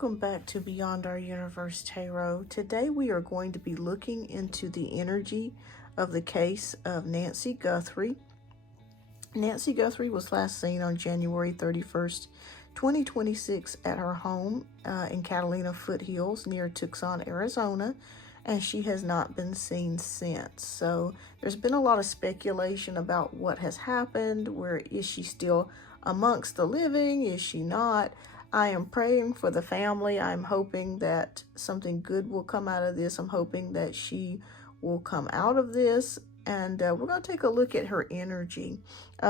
welcome back to Beyond Our Universe Tarot. Today we are going to be looking into the energy of the case of Nancy Guthrie. Nancy Guthrie was last seen on January 31st, 2026 at her home in Catalina Foothills near Tucson, Arizona, and she has not been seen since. So there's been a lot of speculation about what has happened. Where is she still amongst the living? Is she not? I am praying for the family. I'm hoping that something good will come out of this. I'm hoping that she will come out of this. And we're going to take a look at her energy.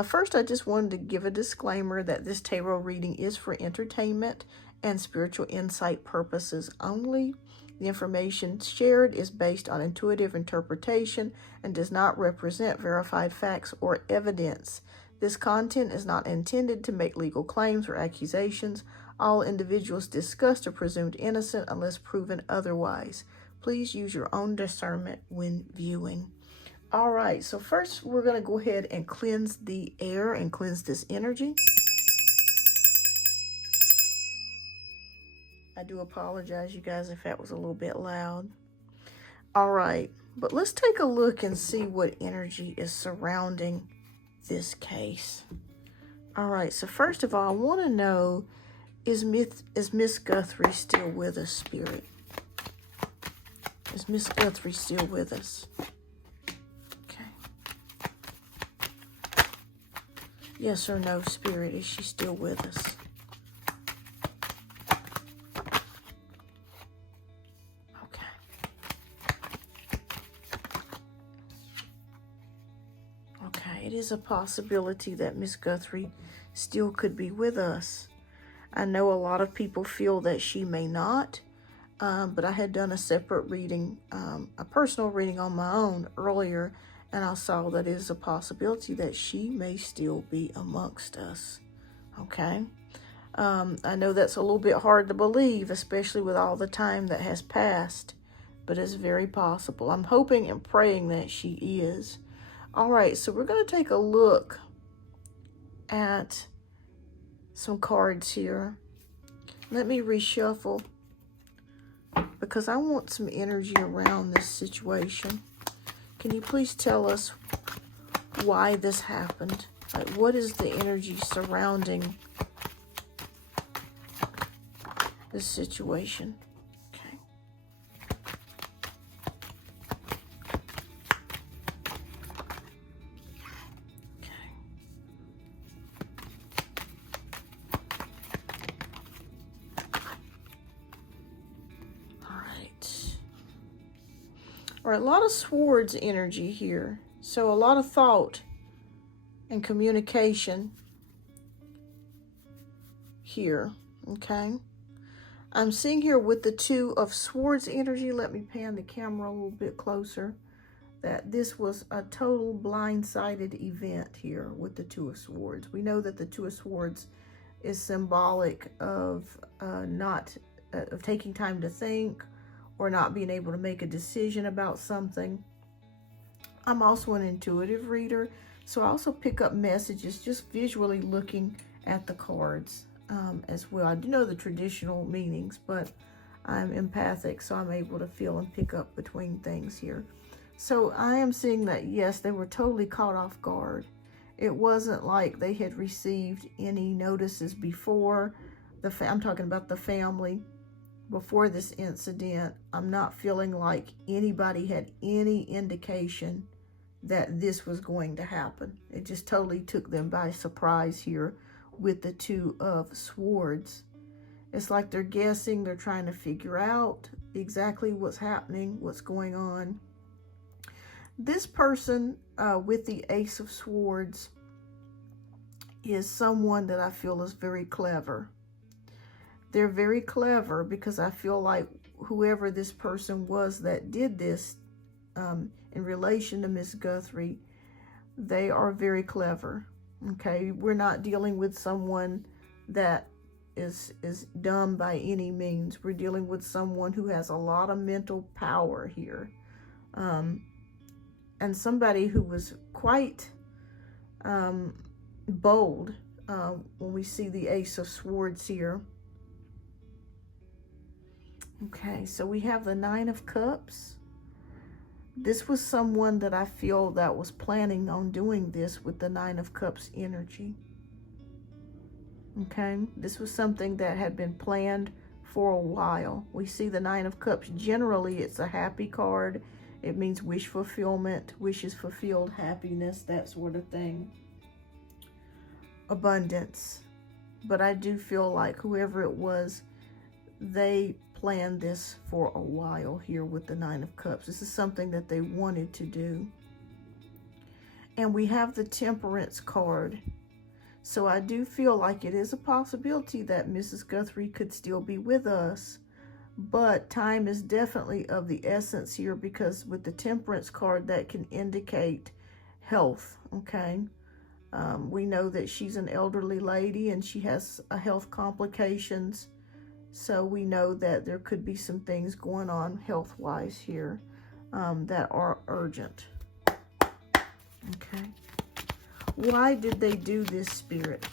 First, I just wanted to give a disclaimer that this tarot reading is for entertainment and spiritual insight purposes only. The information shared is based on intuitive interpretation and does not represent verified facts or evidence. This content is not intended to make legal claims or accusations. All individuals discussed are presumed innocent unless proven otherwise. Please use your own discernment when viewing. All right, so first we're going to go ahead and cleanse the air and cleanse this energy. I do apologize, you guys, if that was a little bit loud. All right, but let's take a look and see what energy is surrounding this case. All right, so first of all, I want to know, is Miss Guthrie still with us, Spirit? Is Miss Guthrie still with us? Okay. Yes or no, Spirit, is she still with us? It is a possibility that Miss Guthrie still could be with us. I know a lot of people feel that she may not, but I had done a separate reading, a personal reading on my own earlier, and I saw that it is a possibility that she may still be amongst us. Okay? I know that's a little bit hard to believe, especially with all the time that has passed, but it's very possible. I'm hoping and praying that she is. All right, so we're going to take a look at some cards here. Let me reshuffle because I want some energy around this situation. Can you please tell us why this happened? Like, what is the energy surrounding this situation? All right, a lot of swords energy here. So a lot of thought and communication here, okay? I'm seeing here with the Two of Swords energy, let me pan the camera a little bit closer, that this was a total blindsided event here with the Two of Swords. We know that the Two of Swords is symbolic of of taking time to think, or not being able to make a decision about something. I'm also an intuitive reader, so I also pick up messages just visually looking at the cards as well. I do know the traditional meanings, but I'm empathic, so I'm able to feel and pick up between things here. So I am seeing that, yes, they were totally caught off guard. It wasn't like they had received any notices before. I'm talking about the family. Before this incident, I'm not feeling like anybody had any indication that this was going to happen. It just totally took them by surprise here with the Two of Swords. It's like they're guessing, they're trying to figure out exactly what's happening, what's going on. This person with the Ace of Swords is someone that I feel is very clever. They're very clever because I feel like whoever this person was that did this in relation to Miss Guthrie, they are very clever. Okay, we're not dealing with someone that is dumb by any means. We're dealing with someone who has a lot of mental power here, and somebody who was quite bold when we see the Ace of Swords here. Okay, so we have the Nine of Cups. This was someone that I feel that was planning on doing this with the Nine of Cups energy. Okay, this was something that had been planned for a while. We see the Nine of Cups. Generally, it's a happy card. It means wish fulfillment, wishes fulfilled, happiness, that sort of thing. Abundance. But I do feel like whoever it was, they planned this for a while here with the Nine of Cups. This is something that they wanted to do. And we have the Temperance card. So I do feel like it is a possibility that Mrs. Guthrie could still be with us. But time is definitely of the essence here, because with the Temperance card, that can indicate health, okay? We know that she's an elderly lady and she has health complications. So we know that there could be some things going on health-wise here that are urgent. Okay. Why did they do this, Spirit?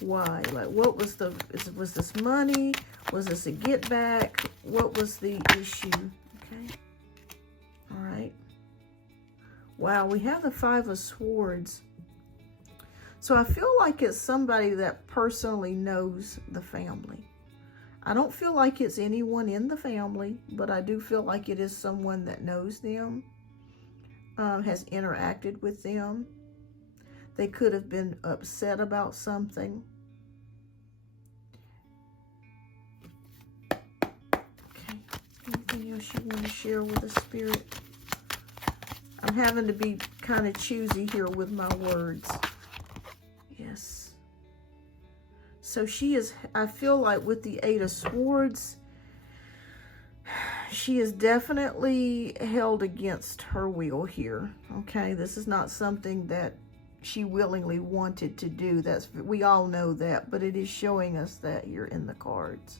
Why? Like, what was was this money? Was this a get back? What was the issue? Okay. All right. Wow, we have the Five of Swords. So I feel like it's somebody that personally knows the family. I don't feel like it's anyone in the family, but I do feel like it is someone that knows them, has interacted with them. They could have been upset about something. Okay, anything else you want to share with the Spirit? I'm having to be kind of choosy here with my words. Yes. So she is, I feel like with the Eight of Swords, she is definitely held against her will here. Okay, this is not something that she willingly wanted to do. We all know that, but it is showing us that here in the cards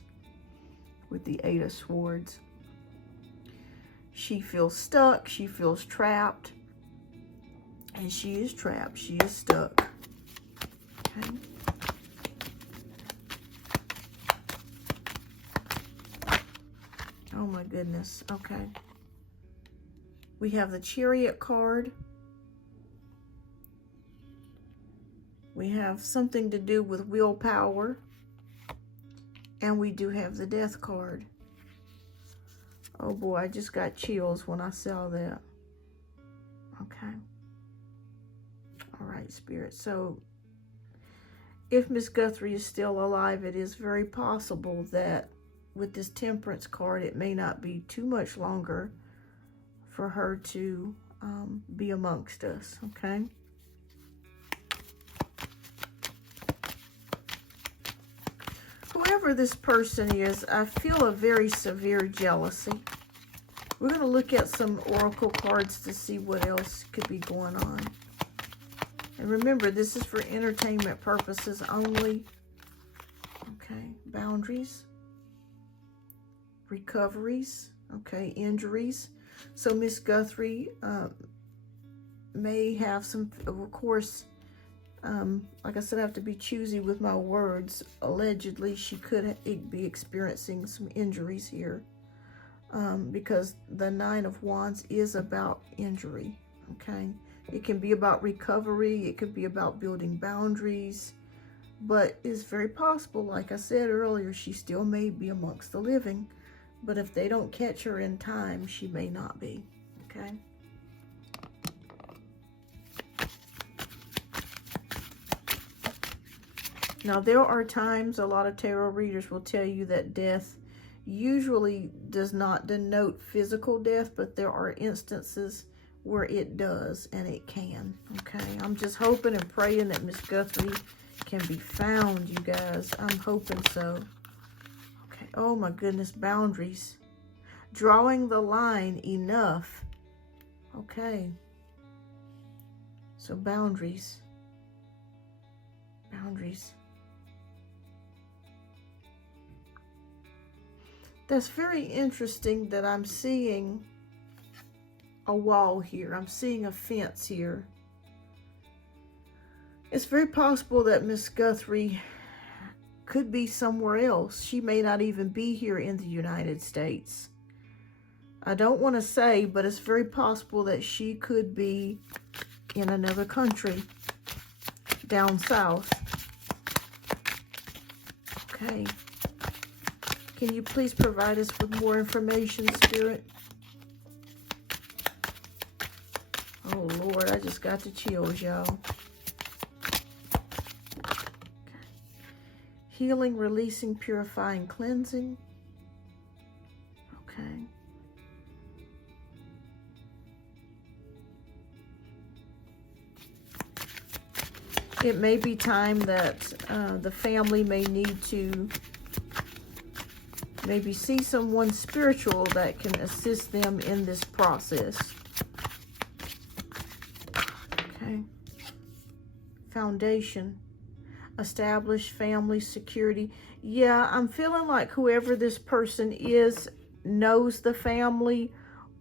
with the Eight of Swords. She feels stuck, she feels trapped, and she is trapped, she is stuck. Okay. Oh my goodness. Okay. We have the Chariot card. We have something to do with willpower. And we do have the Death card. Oh boy, I just got chills when I saw that. Okay. All right, Spirit. So if Miss Guthrie is still alive, it is very possible that with this Temperance card, it may not be too much longer for her to be amongst us, okay? Whoever this person is, I feel a very severe jealousy. We're going to look at some oracle cards to see what else could be going on. And remember, this is for entertainment purposes only. Okay, boundaries. Recoveries, okay, injuries. So Miss Guthrie may have some, of course, like I said, I have to be choosy with my words. Allegedly, she could be experiencing some injuries here because the Nine of Wands is about injury, okay? It can be about recovery. It could be about building boundaries. But it's very possible, like I said earlier, she still may be amongst the living. But if they don't catch her in time, she may not be, okay? Now, there are times, a lot of tarot readers will tell you that death usually does not denote physical death, but there are instances where it does, and it can, okay? I'm just hoping and praying that Miss Guthrie can be found, you guys. I'm hoping so. Oh my goodness, boundaries. Drawing the line enough. Okay. So boundaries. Boundaries. That's very interesting that I'm seeing a wall here. I'm seeing a fence here. It's very possible that Miss Guthrie could be somewhere else. She may not even be here in the United States. I don't want to say, but it's very possible that she could be in another country down south. Okay. Can you please provide us with more information, Spirit? Oh, Lord, I just got the chills, y'all. Okay. Healing, releasing, purifying, cleansing. Okay. It may be time that the family may need to maybe see someone spiritual that can assist them in this process. Okay. Foundation. Establish family security. Yeah, I'm feeling like whoever this person is knows the family,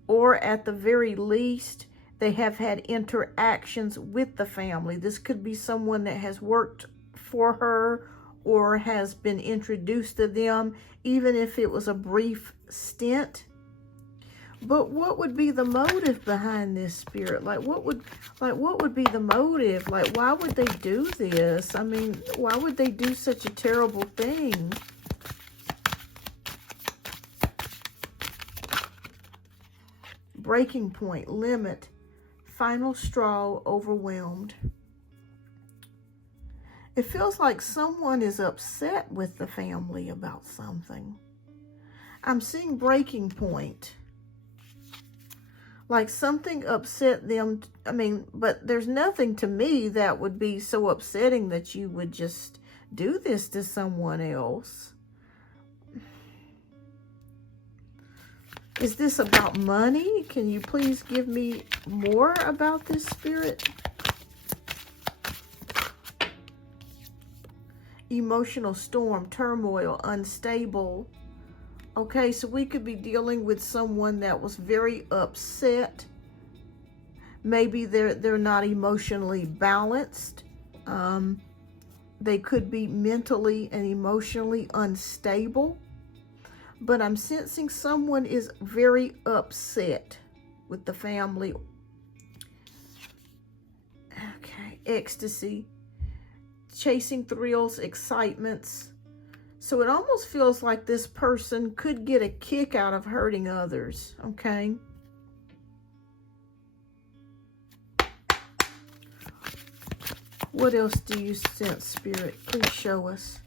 or at the very least, they have had interactions with the family. This could be someone that has worked for her or has been introduced to them, even if it was a brief stint. But what would be the motive behind this, Spirit? What would be the motive? Like, why would they do this? I mean, why would they do such a terrible thing? Breaking point, limit. Final straw, overwhelmed. It feels like someone is upset with the family about something. I'm seeing breaking point. Like something upset them. I mean, but there's nothing to me that would be so upsetting that you would just do this to someone else. Is this about money? Can you please give me more about this, Spirit? Emotional storm, turmoil, unstable. Okay, so we could be dealing with someone that was very upset. Maybe they're not emotionally balanced. They could be mentally and emotionally unstable. But I'm sensing someone is very upset with the family. Okay, ecstasy, chasing thrills, excitements. So it almost feels like this person could get a kick out of hurting others, okay? What else do you sense, Spirit? Please show us.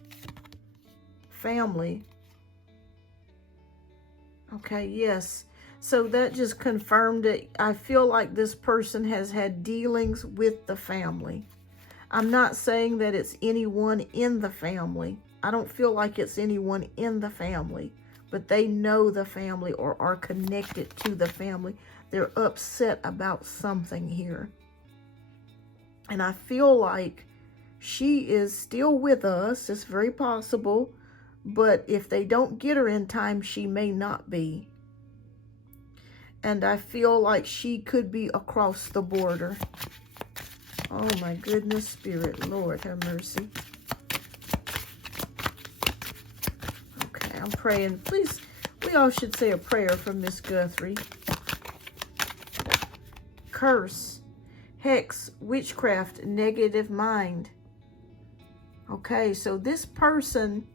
Family. Okay, yes. So that just confirmed it. I feel like this person has had dealings with the family. I'm not saying that it's anyone in the family. I don't feel like it's anyone in the family, but they know the family or are connected to the family. They're upset about something here. And I feel like she is still with us. It's very possible. But if they don't get her in time, she may not be. And I feel like she could be across the border. Oh my goodness, Spirit, Lord have mercy. Okay, I'm praying. Please, we all should say a prayer for Miss Guthrie. Curse, hex, witchcraft, negative mind. Okay, so this person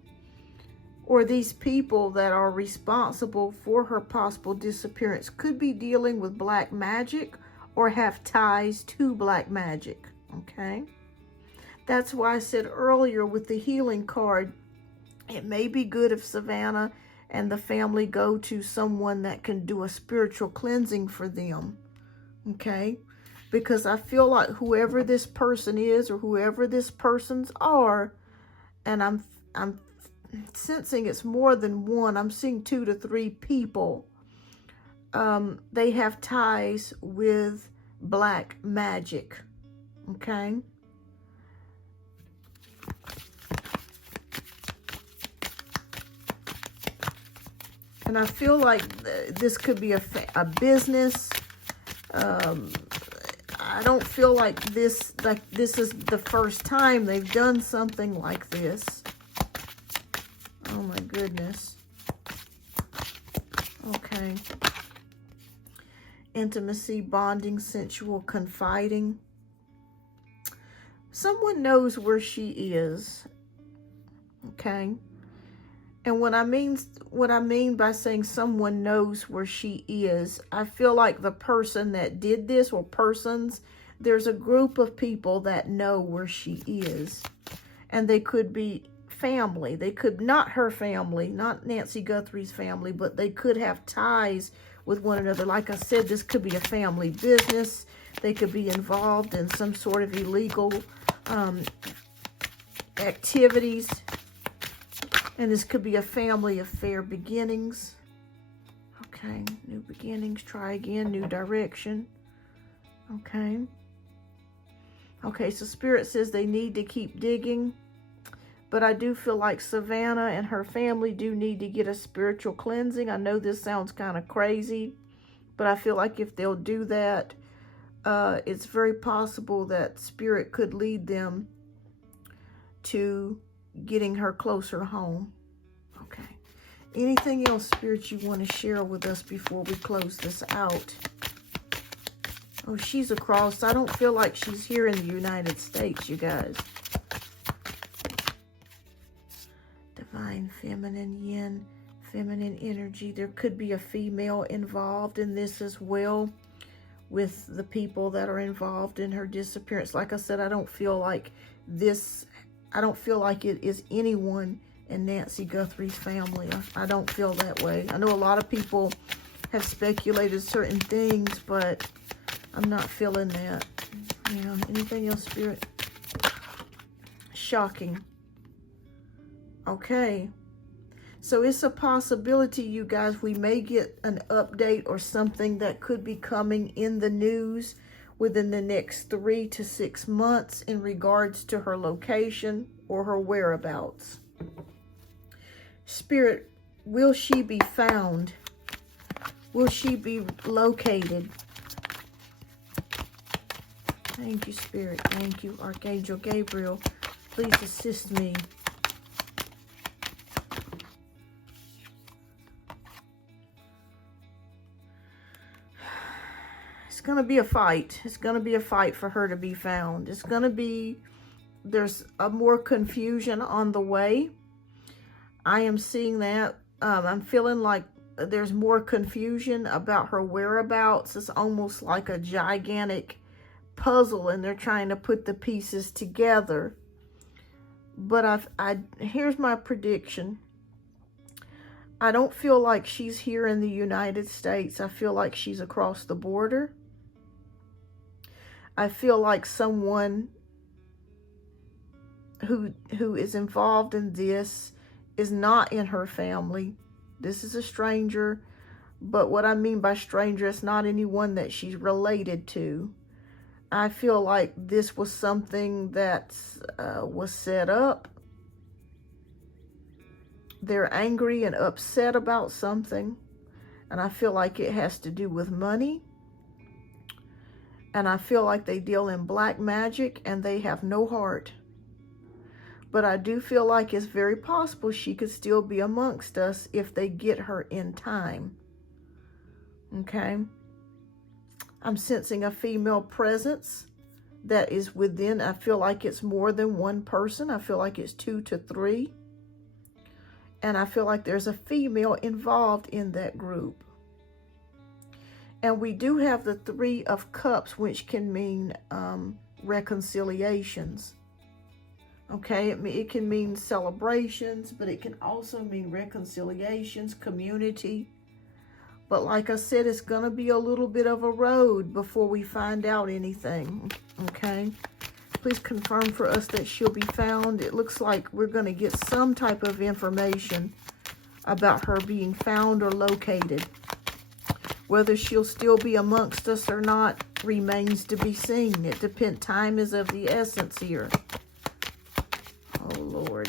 or these people that are responsible for her possible disappearance could be dealing with black magic or have ties to black magic, okay? That's why I said earlier with the healing card, it may be good if Savannah and the family go to someone that can do a spiritual cleansing for them, okay? Because I feel like whoever this person is or whoever this persons are, and I'm sensing it's more than one. I'm seeing 2 to 3 people. They have ties with black magic. Okay. And I feel like this could be a business. I don't feel like this is the first time they've done something like this. Oh my goodness. Okay. Intimacy, bonding, sensual, confiding. Someone knows where she is. Okay. And what I mean by saying someone knows where she is, I feel like the person that did this, or persons, there's a group of people that know where she is. And they could be family. They could, not her family, not Nancy Guthrie's family, but they could have ties with one another. Like I said, this could be a family business. They could be involved in some sort of illegal activities. And this could be a family affair. Beginnings. Okay. New beginnings. Try again. New direction. Okay. Okay, so Spirit says they need to keep digging. But I do feel like Savannah and her family do need to get a spiritual cleansing. I know this sounds kind of crazy, but I feel like if they'll do that, it's very possible that Spirit could lead them to getting her closer home. Okay. Anything else, Spirit, you want to share with us before we close this out? Oh, she's across. I don't feel like she's here in the United States, you guys. Divine feminine, yin, feminine energy. There could be a female involved in this as well, with the people that are involved in her disappearance. Like I said, I don't feel like it is anyone in Nancy Guthrie's family. I don't feel that way. I know a lot of people have speculated certain things, but I'm not feeling that. Yeah. Anything else, Spirit? Shocking. Okay. So it's a possibility, you guys, we may get an update or something that could be coming in the news within the next 3 to 6 months in regards to her location or her whereabouts. Spirit, will she be found? Will she be located? Thank you, Spirit. Thank you, Archangel Gabriel. Please assist me. It's going to be a fight. It's going to be a fight for her to be found. It's going to be, there's a more confusion on the way. I am seeing that. I'm feeling like there's more confusion about her whereabouts. It's almost like a gigantic puzzle and they're trying to put the pieces together. But here's my prediction. I don't feel like she's here in the United States. I feel like she's across the border. I feel like someone who is involved in this is not in her family. This is a stranger, but what I mean by stranger, it's not anyone that she's related to. I feel like this was something that was set up. They're angry and upset about something, and I feel like it has to do with money. And I feel like they deal in black magic and they have no heart. But I do feel like it's very possible she could still be amongst us if they get her in time. Okay? I'm sensing a female presence that is within. I feel like it's more than one person. I feel like it's 2 to 3. And I feel like there's a female involved in that group. And we do have the 3 of Cups, which can mean reconciliations. Okay, it can mean celebrations, but it can also mean reconciliations, community. But like I said, it's going to be a little bit of a road before we find out anything. Okay, please confirm for us that she'll be found. It looks like we're going to get some type of information about her being found or located. Whether she'll still be amongst us or not remains to be seen. It depends. Time is of the essence here. Oh, Lord.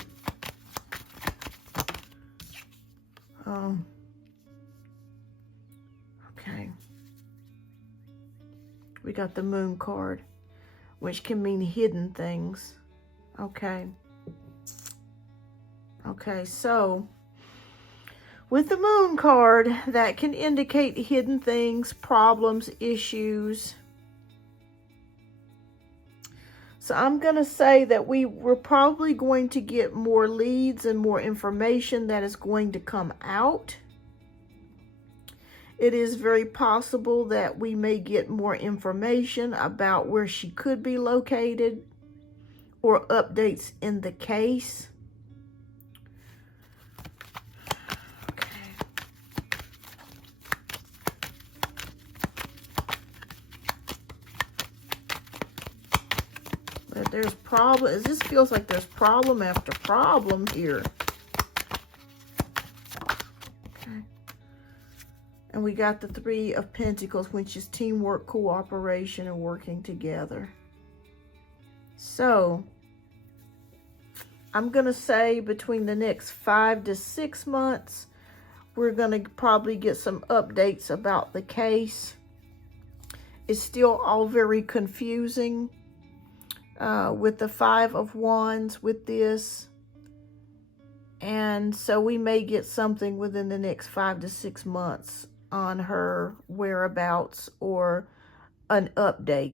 Okay. We got the Moon card, which can mean hidden things. Okay. Okay, so With the Moon card, that can indicate hidden things, problems, issues. So I'm going to say that we're probably going to get more leads and more information that is going to come out. It is very possible that we may get more information about where she could be located or updates in the case. But there's problem. This feels like there's problem after problem here. Okay. And we got the Three of Pentacles, which is teamwork, cooperation, and working together. So I'm going to say between the next 5 to 6 months, we're going to probably get some updates about the case. It's still all very confusing. With the Five of Wands with this. And so we may get something within the next 5 to 6 months on her whereabouts or an update.